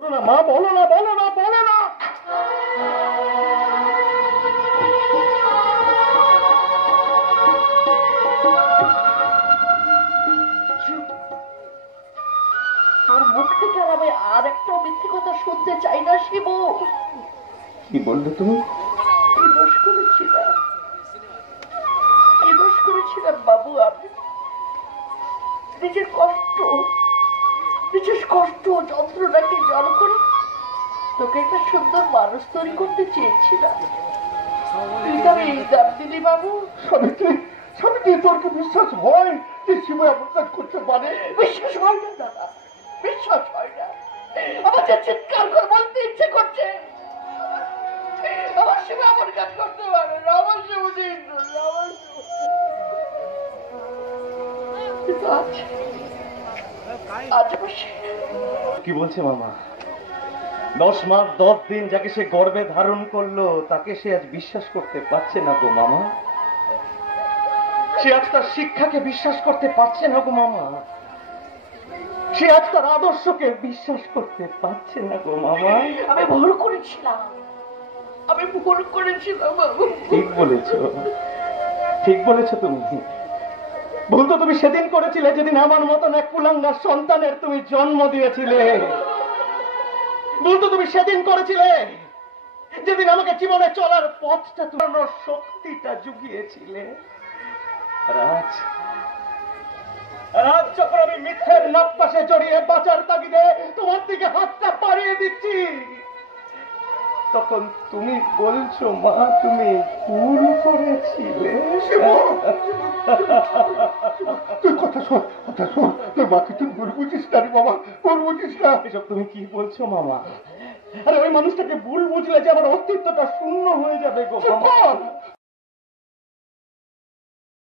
মা বলো না, বলো না, বলো না। তোর মুখ থেকে আর আমি আর একটা মিথ্যে কথা শুনতে চাই না শিবু। কি বললে তুমি? কি দোষ করেছিলাম, কি দোষ করেছিলাম বাবু? আমি নিজের কষ্ট যন্ত্রণাকে জল করে তোকে একটা সুন্দর মানুষ তৈরি করতে চেয়েছিলাম। তুই তবে এই দাম দিলি বাবু। সাবিত্রী, সাবিত্রী, তোর কি বিশ্বাস হয় যে শিব এমন কাজ করতে পারে? বিশ্বাস হয় না দাদা, বিশ্বাস হয় না। আমার যে চিৎকার করে বলতে ইচ্ছে করছে, আমার শিব এমন কাজ করতে পারে না। আমার শিব কিন্তু আজ বসে কি বলছে মামা? 10 মাস 10 দিন যাকে সে গর্ভে ধারণ করলো তাকে সে আজ বিশ্বাস করতে পারছে না গো মামা। সে আজ তার শিক্ষাকে বিশ্বাস করতে পারছে না গো মামা। সে আজ তার আদর্শকে বিশ্বাস করতে পারছে না গো মামা। আমি ভুল করেছিলাম, আমি ভুল করেছিলাম বাবু। ঠিক বলেছো, ঠিক বলেছো তুমি। ভুল তো তুমি সেদিন করেছিলে যেদিন আমার মতন এক কুলাঙ্গার সন্তানের তুমি জন্ম দিয়েছিলে। ভুল তো তুমি সেদিন করেছিলে যেদিন আমাকে জীবনে চলার পথটা তুলানোর শক্তিটা জুগিয়েছিলে। রাজ, রাজ যখন আমি মিথ্যের নাপ্পাশে জড়িয়ে বাঁচার তাগিদে তোমার দিকে হাতটা বাড়িয়ে দিচ্ছি, তখন তুমি বলছো মা তুমি ভুল করেছিলে। তুই কথা শোন, কথা শোন, তোর মাকে তুই ভুল বুঝিস না রে বাবা, ভুল বুঝিস না। এসব তুমি কি বলছো মামা? আরে ওই মানুষটাকে ভুল বুঝলে যে আমার অস্তিত্বটা শূন্য হয়ে যাবে গো মামা।